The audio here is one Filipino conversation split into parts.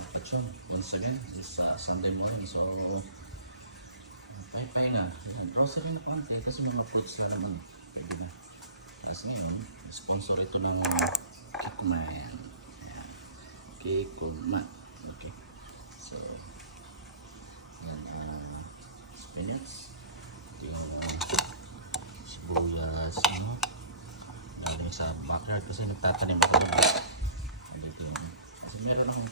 Pacho, once again, this Sunday morning. So, pahinga. Rosary na konti kasi mga fruits na naman. Pwede na. Tapos ngayon, sponsor ito ng Kikman. Ayan. Kikman. Okay. So, yan, spinach. Yung sibuyas, no? Galing sa backyard kasi nagtatanim ako dito. Kasi meron akong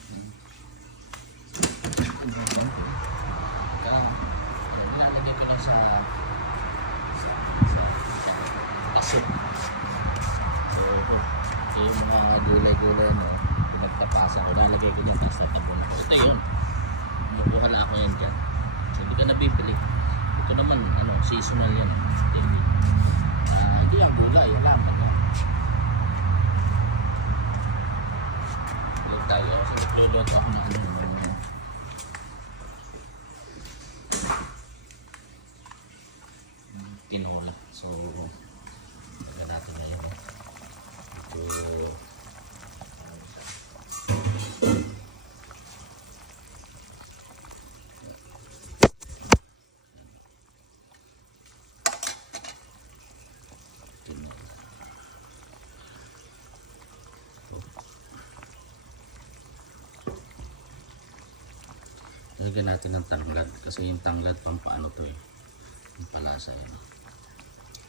nilalagay ko niya sa paso. So, yung mga gulay-gulay no, pinagtapasan ko, nalagay ko yung tas na tabon ako. Ito yun. Mabuhala ako yan dyan. So, hindi ka nabibili. Ito naman, seasonal yan. Hindi ang gulay, yung laman. Tayo sa tulot ako ng tinola. So, lagyan natin ngayon. Ito, lagyan natin ng tanglad kasi yung tanglad pampaano to yung palasa yun.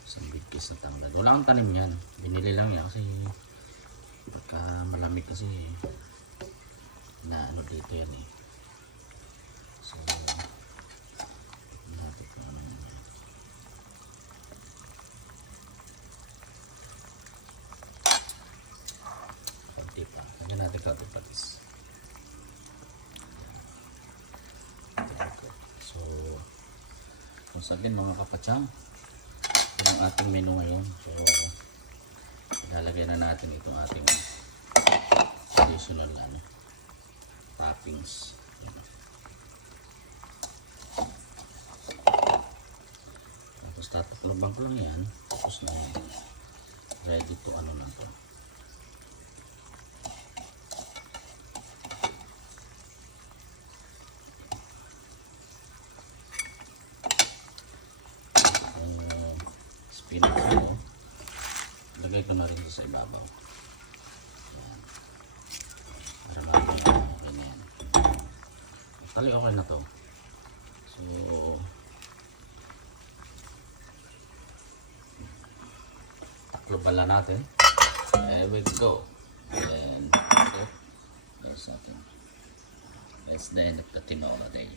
Isang bigkis na tanglad. Wala akong tanim yan, binili lang yan kasi pagka malamig kasi na dito yan so natin konti pa, lagyan natin konti patis. So again mga kapatsang, ito ang ating menu ngayon. So ilalagay na natin itong ating additional toppings. Tapos tatakloban ko lang yan, tapos na yan, ready to na to. Spinach ko, lagay ko na rin sa ibabaw. Ayan. Para makikita mo, ganyan. Actually okay na to. So, takloban lang natin. There we go. And that's nothing. That's the end of the tinola day.